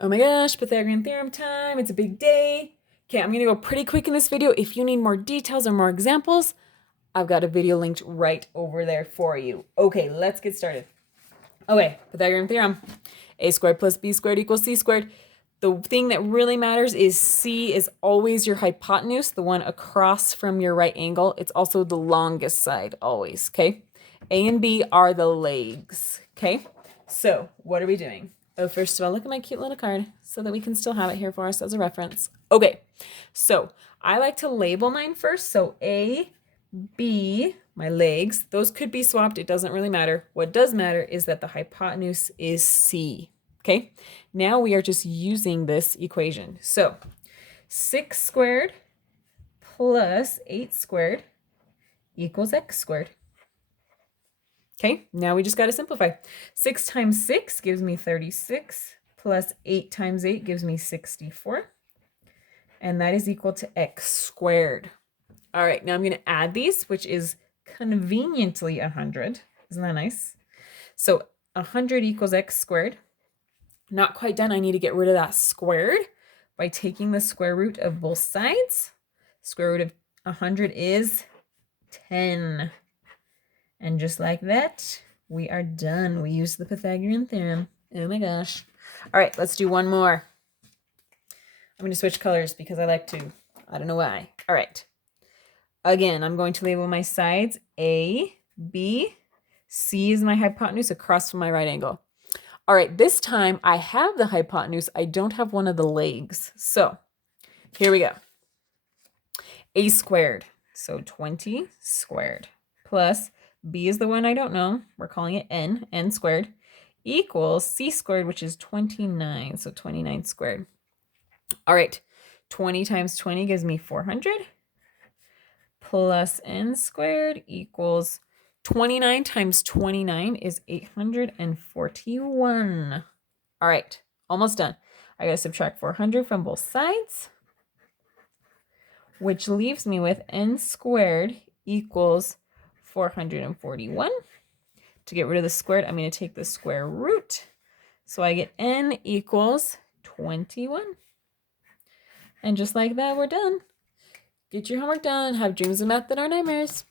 Oh my gosh, Pythagorean Theorem time. It's a big day. Okay, I'm gonna go pretty quick in this video. If you need more details or more examples, I've got a video linked right over there for you. Okay, let's get started. Okay, Pythagorean Theorem. A squared plus b squared equals c squared. The thing that really matters is c is always your hypotenuse, the one across from your right angle. It's also the longest side, always, okay? A and b are the legs, okay? So, what are we doing? Oh, first of all, look at my cute little card so that we can still have it here for us as a reference. Okay, so I like to label mine first. So A, B, my legs, those could be swapped. It doesn't really matter. What does matter is that the hypotenuse is C. Okay, now we are just using this equation. So 6 squared plus 8 squared equals x squared. Okay, now we just got to simplify. 6 times 6 gives me 36, plus 8 times 8 gives me 64. And that is equal to x squared. All right, now I'm going to add these, which is conveniently 100. Isn't that nice? So 100 equals x squared. Not quite done. I need to get rid of that squared by taking the square root of both sides. Square root of 100 is 10. And just like that, we are done. We used the Pythagorean theorem. Oh my gosh. All right, let's do one more. I'm going to switch colors because I like to. I don't know why. All right. Again, I'm going to label my sides A, B, C is my hypotenuse across from my right angle. All right, this time I have the hypotenuse. I don't have one of the legs. So here we go. A squared, so 20 squared, plus B is the one I don't know. We're calling it n squared, equals C squared, which is 29, so 29 squared. All right, 20 times 20 gives me 400, plus n squared equals 29 times 29 is 841. All right, almost done. I gotta subtract 400 from both sides, which leaves me with n squared equals 441. To get rid of the squared, I'm going to take the square root. So I get n equals 21. And just like that, we're done. Get your homework done. Have dreams of math that are nightmares.